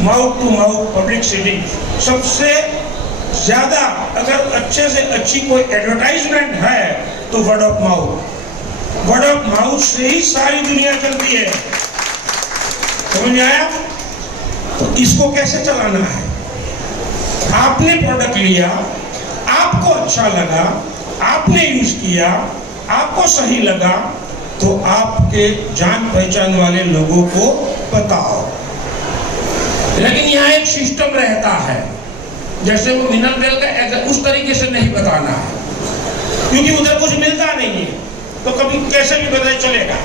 माउथ टू माउथ पब्लिसिटी। सबसे ज्यादा अगर अच्छे से अच्छी कोई एडवर्टाइजमेंट है तो word of mouth. Word of mouth से ही सारी दुनिया चलती है। समझ में आया? तो इसको कैसे चलाना है? आपने प्रोडक्ट लिया, आपको अच्छा लगा, आपने यूज किया, आपको सही लगा, तो आपके जान पहचान वाले लोगों को बताओ। लेकिन यहाँ एक सिस्टम रहता है, जैसे वो मिनल बेल का उस तरीके से नहीं बताना है, क्योंकि उधर कुछ मिलता नहीं है, तो कभी कैसे भी पता चलेगा।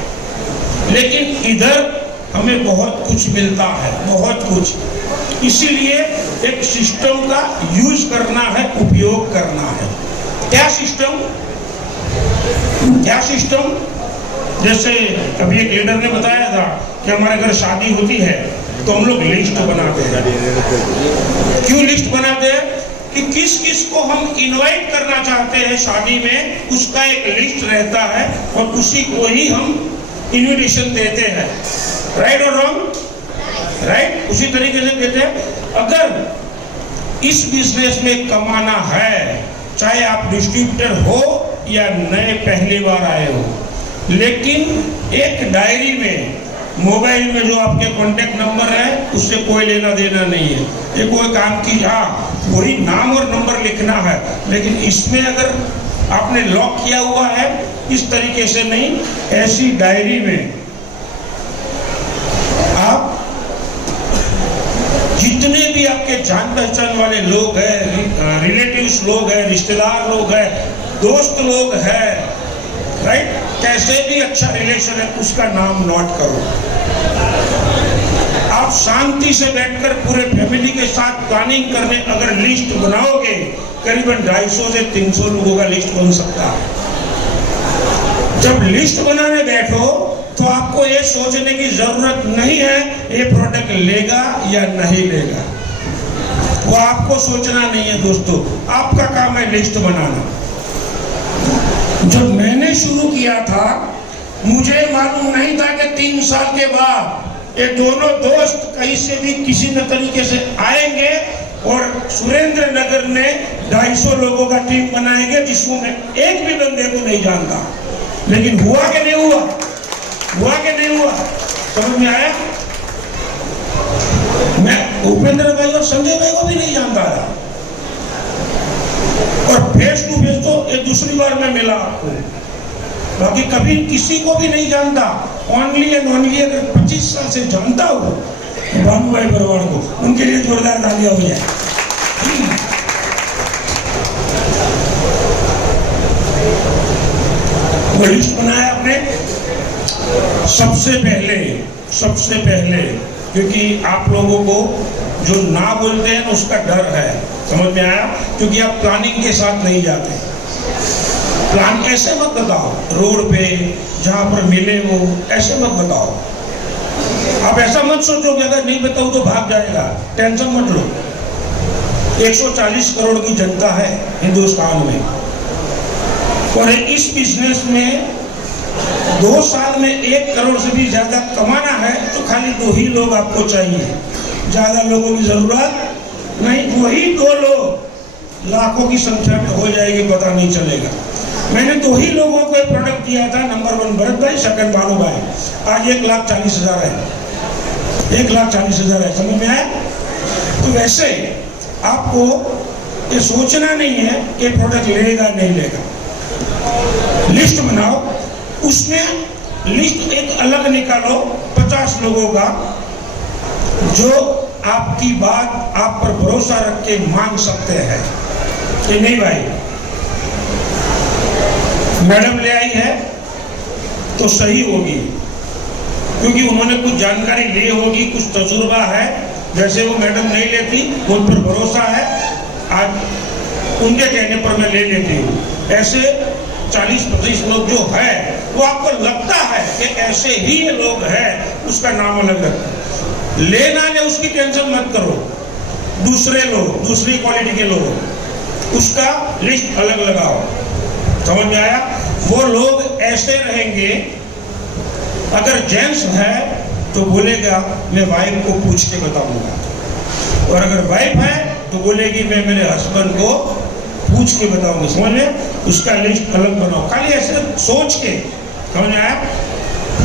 लेकिन इधर हमें बहुत कुछ मिलता है, बहुत कुछ। इसीलिए एक सिस्टम का यूज करना है, उपयोग करना है। क्या सिस्टम? क्या सिस्टम? जैसे अभी एक लीडर ने बताया था कि हमारे घर शादी होती है तो हम लोग लिस्ट बनाते हैं। क्यों लिस्ट बनाते हैं? कि किस किस को हम इनवाइट करना चाहते हैं शादी में, उसका एक लिस्ट रहता है और उसी को ही हम इनविटेशन देते हैं। राइट और रॉन्ग? राइट। उसी तरीके से कहते हैं अगर इस बिजनेस में कमाना है, चाहे आप डिस्ट्रीब्यूटर हो या नए पहली बार आए हो, लेकिन एक डायरी में मोबाइल में जो आपके कांटेक्ट नंबर है उससे कोई लेना देना नहीं है। ये कोई काम की, हाँ वही नाम और नंबर लिखना है, लेकिन इसमें अगर आपने लॉक किया हुआ है इस तरीके से नहीं, ऐसी डायरी में आप जितने भी आपके जान पहचान वाले लोग हैं, रिलेटिव्स लोग हैं, रिश्तेदार लोग हैं, दोस्त लोग हैं, राइट, कैसे भी अच्छा रिलेशन है उसका नाम नोट करो। आप शांति से बैठकर पूरे फैमिली के साथ प्लानिंग करने अगर लिस्ट बनाओगे, करीबन 250 से 300 लोगों का लिस्ट बन सकता है। जब लिस्ट बनाने बैठो तो आपको ये सोचने की जरूरत नहीं है ये प्रोडक्ट लेगा या नहीं लेगा, वो आपको सोचना नहीं है दोस्तों, आपका काम है लिस्ट बनाना। जब मैंने शुरू किया था मुझे मालूम नहीं था कि 3 साल के बाद ये दोनों दोस्त कहीं से भी किसी न तरीके से आएंगे और सुरेंद्र नगर में 250 लोगों का टीम बनाएंगे जिसमें मैं एक भी बंदे को नहीं जानता। लेकिन हुआ कि नहीं हुआ? हुआ कि नहीं हुआ? समझ में आया? मैं उपेंद्र भाई और संजय भाई को भी नहीं जानता था और फेस टू फेस तो एक दूसरी बार मैं मिला आपको, बाकी कभी किसी को भी नहीं जानता। ओनली एंड ओनली अगर 25 साल से जानता हूँ बाबू भाई बरवाड़ को, उनके लिए जोरदार तालियां हो जाए। लिस्ट बनाया आपने सबसे पहले क्योंकि आप लोगों को जो ना बोलते हैं उसका डर है, समझ में आया? क्योंकि आप प्लानिंग के साथ नहीं जाते। प्लान ऐसे मत बताओ, रोड पे जहां पर मिले वो ऐसे मत बताओ। आप ऐसा मत सोचो कि अगर नहीं बताऊं तो भाग जाएगा, टेंशन मत लो। 140 करोड़ की जनता है हिंदुस्तान में और इस बिजनेस में 2 साल में 1 करोड़ से भी ज्यादा कमाना है तो खाली 2 ही लोग आपको चाहिए, ज्यादा लोगों की जरूरत नहीं। वही 2 लोग लाखों की संख्या में हो जाएगी, पता नहीं चलेगा। मैंने 2 ही लोगों को प्रोडक्ट दिया था, नंबर 1 भरत भाई, सेकंड भानु भाई। आज 1,40,000 है, 1,40,000 है। समझ में आया? तो वैसे आपको ये सोचना नहीं है कि प्रोडक्ट लेगा नहीं लेगा। लिस्ट बनाओ, उसमें लिस्ट एक अलग निकालो 50 लोगों का जो आपकी बात आप पर भरोसा रख के मान सकते हैं कि नहीं भाई मैडम ले आई है तो सही होगी, क्योंकि उन्होंने कुछ जानकारी ली होगी, कुछ तजुर्बा है। जैसे वो मैडम नहीं लेती, उन पर भरोसा है, आज उनके कहने पर मैं ले लेती हूँ। ऐसे 40-25 लोग जो है वो आपको लगता है कि ऐसे ही ये लोग हैं, उसका नाम अलग रखो। लेना ले उसकी टेंशन मत करो, दूसरे लोग, दूसरी क्वालिटी के लोग, उसका लिस्ट अलग लगाओ। समझ में आया? वो लोग ऐसे रहेंगे, अगर जेंट्स है तो बोलेगा मैं वाइफ को पूछ के बताऊंगा, और अगर वाइफ है तो बोलेगी मैं मेरे हस्बैंड को पूछ के बताऊंगी। समझ में? उसका लिस्ट अलग बनाओ, खाली ऐसे सोच के। समझ में आया?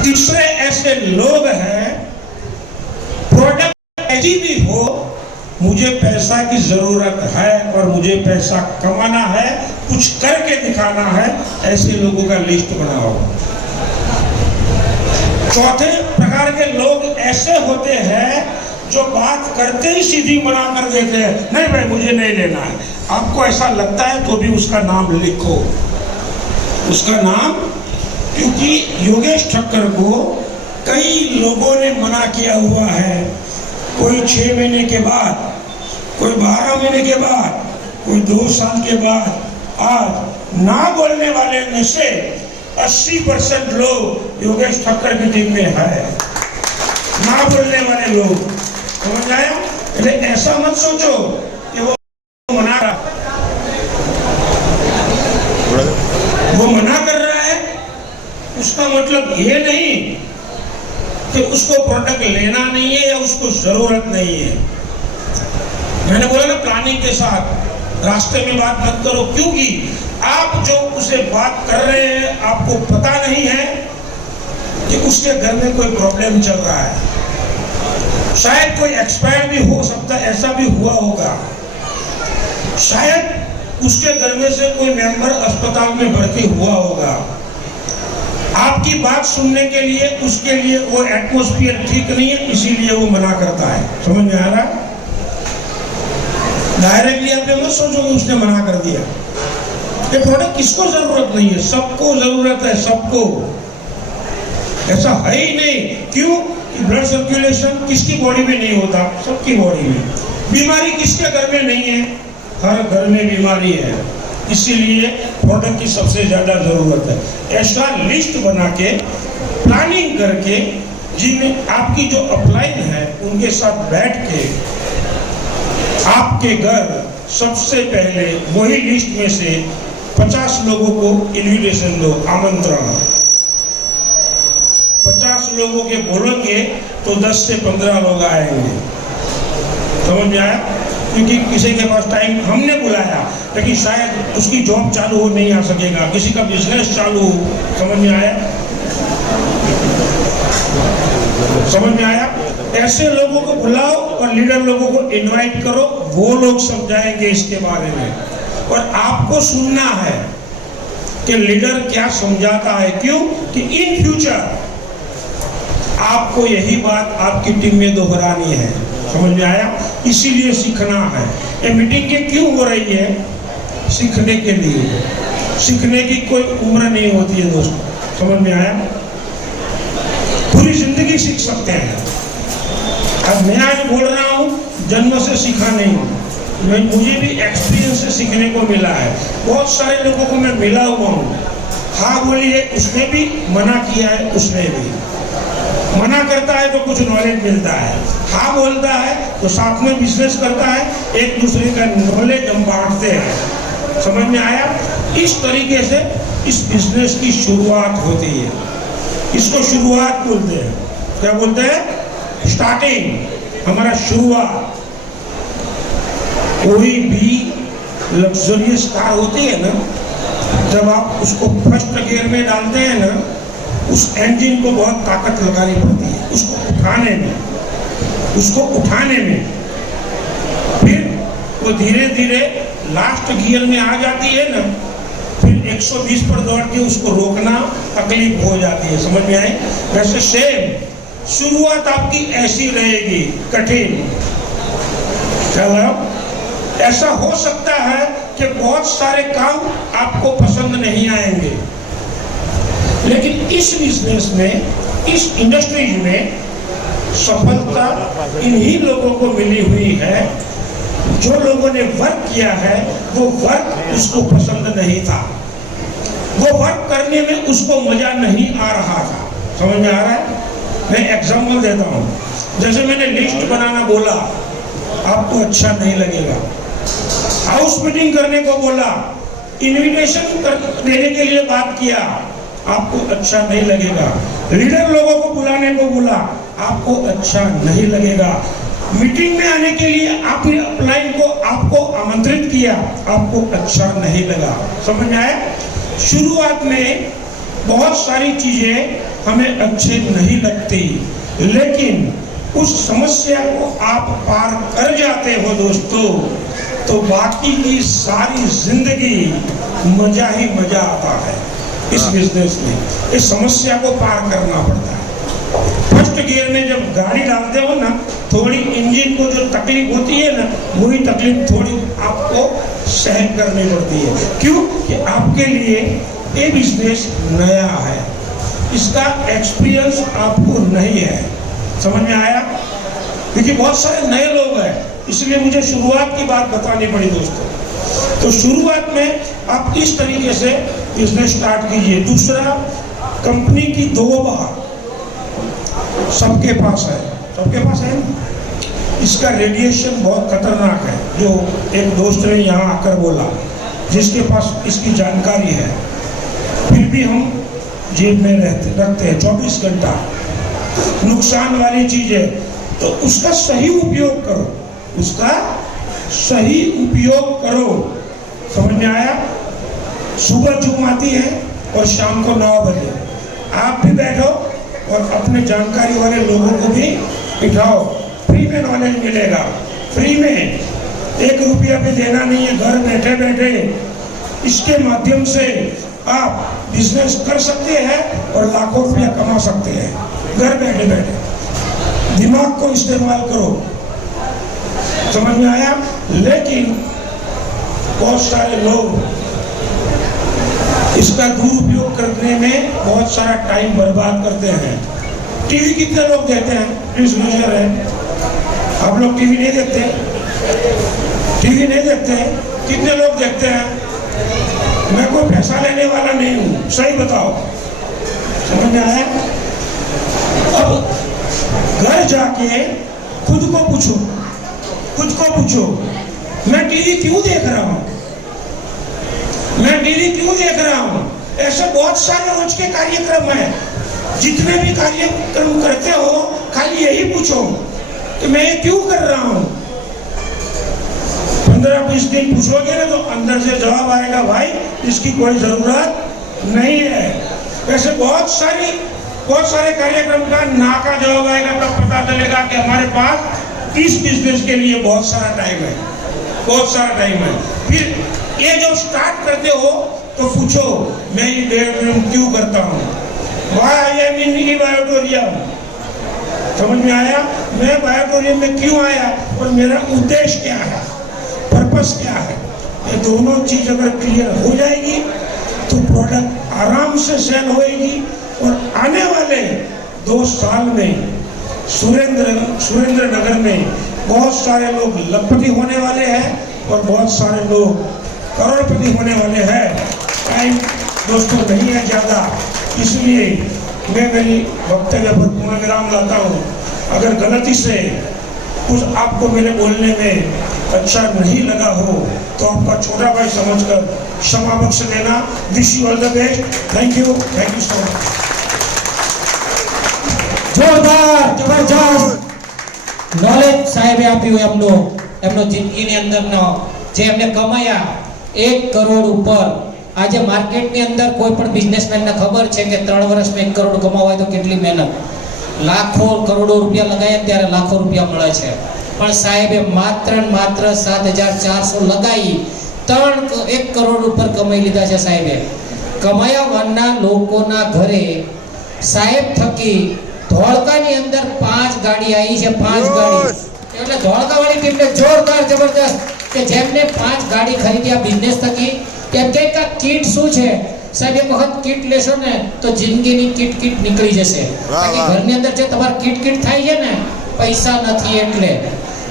तीसरे ऐसे लोग हैं, प्रोडक्ट ऐसी भी हो, मुझे पैसा की जरूरत है और मुझे पैसा कमाना है, कुछ करके दिखाना है, ऐसे लोगों का लिस्ट बनाओ। चौथे प्रकार के लोग ऐसे होते हैं जो बात करते ही सीधी मना कर देते हैं, नहीं भाई मुझे नहीं लेना है। आपको ऐसा लगता है तो भी उसका नाम लिखो, उसका नाम, क्योंकि योगेश ठक्कर को कई लोगों ने मना किया हुआ है। कोई 6 महीने के बाद, कोई 12 महीने के बाद, कोई 2 साल के बाद। आज ना बोलने वाले में से 80% लोग योगेश ठक्कर की टीम में है, ना बोलने वाले लोग। समझ आया? लेकिन ऐसा मत सोचो कि वो मना कर रहा है, उसका मतलब ये नहीं कि उसको प्रोडक्ट लेना नहीं है या उसको जरूरत नहीं है। मैंने बोला ना, प्लानिंग के साथ रास्ते में बात मत करो, क्योंकि आप जो उसे बात कर रहे हैं आपको पता नहीं है कि उसके घर में कोई प्रॉब्लम चल रहा है, शायद कोई एक्सपायर भी हो सकता है, ऐसा भी हुआ होगा, शायद उसके घर में से कोई मेंबर अस्पताल में भर्ती हुआ होगा। आपकी बात सुनने के लिए उसके लिए वो एटमॉस्फेयर ठीक नहीं है, इसीलिए वो मना करता है। समझ में आ रहा है? डायरेक्टली आप मत सोचो कि उसने मना कर दिया। ये प्रोडक्ट किसको जरूरत नहीं है? सबको जरूरत है, सबको। ऐसा है ही नहीं। क्यों? ब्लड सर्कुलेशन किसकी बॉडी में नहीं होता? सबकी बॉडी में। बीमारी किसके घर में नहीं है? हर घर में बीमारी है, इसीलिए प्रोडक्ट की सबसे ज्यादा जरूरत है। ऐसा लिस्ट बना के, प्लानिंग करके, जिन आपकी जो अपलाइन है उनके साथ बैठ के आपके घर सबसे पहले वही लिस्ट में से 50 लोगों को इन्विटेशन दो, आमंत्रण। 50 लोगों के बोलेंगे तो 10 से 15 लोग आएंगे। समझ में आया? क्योंकि किसी के पास टाइम, हमने बुलाया लेकिन शायद उसकी जॉब चालू हो नहीं आ सकेगा, किसी का बिजनेस चालू हो। समझ में आया? समझ में आया? ऐसे लोगों को बुलाओ और लीडर लोगों को इनवाइट करो, वो लोग समझाएंगे इसके बारे में। और आपको सुनना है कि लीडर क्या समझाता है। क्यों? कि इन फ्यूचर आपको यही बात आपकी टीम में दोहरानी है। समझ में आया? इसीलिए सीखना है। ये मीटिंग क्यों हो रही है? सीखने के लिए। सीखने की कोई उम्र नहीं होती है दोस्तों। समझ में आया? पूरी जिंदगी सीख सकते हैं। अब मैं आज बोल रहा हूँ, जन्म से सीखा नहीं हूँ, मुझे भी एक्सपीरियंस से सीखने को मिला है। बहुत सारे लोगों को मैं मिला हुआ हूँ। हाँ बोलिए, उसने भी मना किया है, उसने भी मना करता है तो कुछ नॉलेज मिलता है, हाँ बोलता है तो साथ में बिजनेस करता है, एक दूसरे का नॉलेज हम बांटते हैं। समझ में आया? इस तरीके से इस बिजनेस की शुरुआत होती है। इसको शुरुआत बोलते हैं। क्या बोलते हैं? स्टार्टिंग, हमारा शुरुआत। कोई भी लग्जरियस कार होती है ना, जब आप उसको फर्स्ट गियर में डालते हैं ना, उस इंजन को बहुत ताकत लगानी पड़ती है उसको उठाने में। फिर वो धीरे धीरे लास्ट गियर में आ जाती है ना, फिर 120 पर दौड़ के उसको रोकना तकलीफ हो जाती है। समझ में आई? वैसे सेम शुरुआत आपकी ऐसी रहेगी, कठिन। चलो, ऐसा हो सकता है कि बहुत सारे काम आपको पसंद नहीं आएंगे, लेकिन इस बिजनेस में, इस इंडस्ट्री में सफलता इन्हीं लोगों को मिली हुई है जो लोगों ने वर्क किया है। वो वर्क उसको पसंद नहीं था, वो वर्क करने में उसको मजा नहीं आ रहा था। समझ में आ रहा है? मैं एग्जांपल देता हूँ। जैसे मैंने लिस्ट बनाना बोला, आपको अच्छा नहीं लगेगा। हाउस मीटिंग करने को बोला, इनविटेशन देने के लिए बात किया, आपको अच्छा नहीं लगेगा। लीडर लोगों को बुलाने को बोला, आपको अच्छा नहीं लगेगा। मीटिंग में आने के लिए आपने अपलाइन को आपको आमंत्रित किया, आपको अच्छा नहीं लगा। समझ में आया? शुरुआत में बहुत सारी चीजें हमें अच्छे नहीं लगती, लेकिन उस समस्या को आप पार कर जाते हो दोस्तों, तो बाकी की सारी जिंदगी मजा ही मजा आता है। इस बिजनेस में इस समस्या को पार करना पड़ता है। फर्स्ट गियर में जब गाड़ी डालते हो ना, थोड़ी इंजन को जो तकलीफ होती है ना, वही तकलीफ थोड़ी आपको सहन करनी पड़ती है। क्यों? कि आपके लिए ये बिजनेस नया है, इसका एक्सपीरियंस आपको नहीं है। समझ में आया? क्योंकि बहुत सारे नए लोग हैं, इसलिए मुझे शुरुआत की बात बतानी पड़ी दोस्तों। तो शुरुआत में आप इस तरीके से बिजनेस स्टार्ट कीजिए। दूसरा, कंपनी की 2 बार सबके पास है, सबके पास है ना? इसका रेडिएशन बहुत खतरनाक है, जो एक दोस्त ने यहाँ आकर बोला, जिसके पास इसकी जानकारी है, फिर भी हम जेब में रखते हैं 24 घंटा। नुकसान वाली चीज है, तो उसका सही उपयोग करो, उसका सही उपयोग करो। समझ में आया? सुबह जूम आती है और शाम को 9 बजे आप भी बैठो और अपने जानकारी वाले लोगों को भी बिठाओ, फ्री में नॉलेज मिलेगा। फ्री में 1 रुपया भी देना नहीं है, घर बैठे बैठे इसके माध्यम से आप बिजनेस कर सकते हैं और लाखों रुपया कमा सकते हैं घर बैठे बैठे। दिमाग को इस्तेमाल करो। समझ में आया? लेकिन बहुत सारे लोग इसका दुरुपयोग करने में बहुत सारा टाइम बर्बाद करते हैं। टीवी कितने लोग देखते हैं? प्लीज नजर है, आप लोग टीवी नहीं देखते? टीवी नहीं देखते? कितने लोग देखते हैं? मैं कोई पैसा लेने वाला नहीं हूं, सही बताओ। समझ में आया? अब घर जाके खुद को पूछो, खुद को पूछो, मैं टीवी क्यों देख रहा हूं? मैं टीवी क्यों देख रहा हूं? ऐसे बहुत सारे रोज के कार्यक्रम हैं। जितने भी कार्यक्रम करते हो, खाली यही पूछो कि मैं ये क्यों कर रहा हूं। 15-20 दिन पूछोगे ना, तो अंदर से जवाब आएगा, भाई इसकी कोई जरूरत नहीं है। वैसे बहुत सारे कार्यक्रम का ना का जवाब आएगा, तब पता चलेगा कि हमारे पास इस बिजनेस के लिए बहुत सारा टाइम है, बहुत सारा टाइम है। फिर ये जब स्टार्ट करते हो तो पूछो, मैं ये बेडरूम क्यों करता हूँ? वाई आई एम इन ई बायोटोरियम। समझ में आया? मैं बायोटोरियम में क्यों आया और मेरा उद्देश्य क्या है, पर्पस क्या है? ये दोनों चीज अगर क्लियर हो जाएगी तो प्रोडक्ट आराम से सेल होएगी और आने वाले 2 साल में सुरेंद्र नगर में बहुत सारे लोग लखपति होने वाले हैं और बहुत सारे लोग करोड़पति होने वाले हैं। टाइम दोस्तों नहीं है ज़्यादा, इसलिए मैं मेरी वक्तव्य पर पूर्ण विराम लाता हूँ। अगर गलती से कुछ आपको मेरे बोलने में अच्छा नहीं लगा हो तो आपका छोटा भाई समझकर क्षमा बख्श देना। Wish you all the best. Thank you so much. જોરદાર જબરજસ્ત નોલેજ સાહેબે આપ્યું એમનો જિંદગીની અંદરનો જે એમને કમાયા 1 કરોડ ઉપર। આજે માર્કેટની અંદર કોઈ પણ બિઝનેસમેનને ખબર છે કે 3 વર્ષમાં 1 કરોડ કમાવા હોય તો કેટલી મહેનત, લાખો કરોડો રૂપિયા લગાય ત્યારે લાખો રૂપિયા મળે છે, પણ સાહેબે માત્ર ને માત્ર 7,400 લગાવી 1 કરોડ ઉપર કમાઈ લીધા છે સાહેબે। કમાયાવાના લોકોના ઘરે સાહેબ થકી ધોળકાની અંદર 5 ગાડી આવી છે, 5 ગાડી। એટલે ધોળકાવાળી ટીમને જોરદાર જબરદસ્ત કે જેમને 5 ગાડી ખરીદી આ બિઝનેસ થકી। કેમ કે આ કીટ શું છે સાહેબ, એક વખત કીટ લેશો ને તો જિંદગીની કીટ નીકળી જશે। બાકી ઘરની અંદર જે તમાર કીટ થાય છે ને, પૈસા નથી એટલે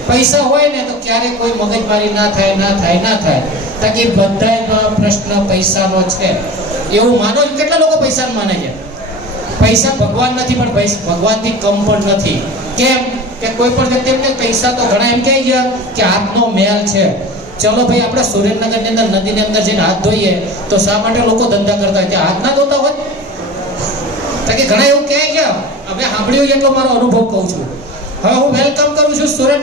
પૈસા હોય ને તો ક્યારે કોઈ મગજમારી ના થાય। તાકી બધાયનો પ્રશ્ન પૈસાનો છે એવું માનો। કેટલા લોકો પૈસાને માને છે? પૈસા ભગવાન નથી, પણ ભગવાનથી કમ પણ નથી। કેમ કે કોઈ પણ વ્યક્તિ એમને પૈસા તો ઘણા એમ કહે છે કે હાથનો મેલ છે। ચલો ભાઈ, આપણે સુરેન્દ્રનગરની અંદર નદીની અંદર જઈને હાથ ધોઈએ તો શા માટે લોકો ધંધા કરતા હોય? ત્યાં હાથ ના ધોતા હોય? તાકે ઘણા એવું કહે છે। હવે સાંભળ્યું એટલો મારો અનુભવ કહું છું। હવે હું વેલકમ કરું છું સુરેન્દ્ર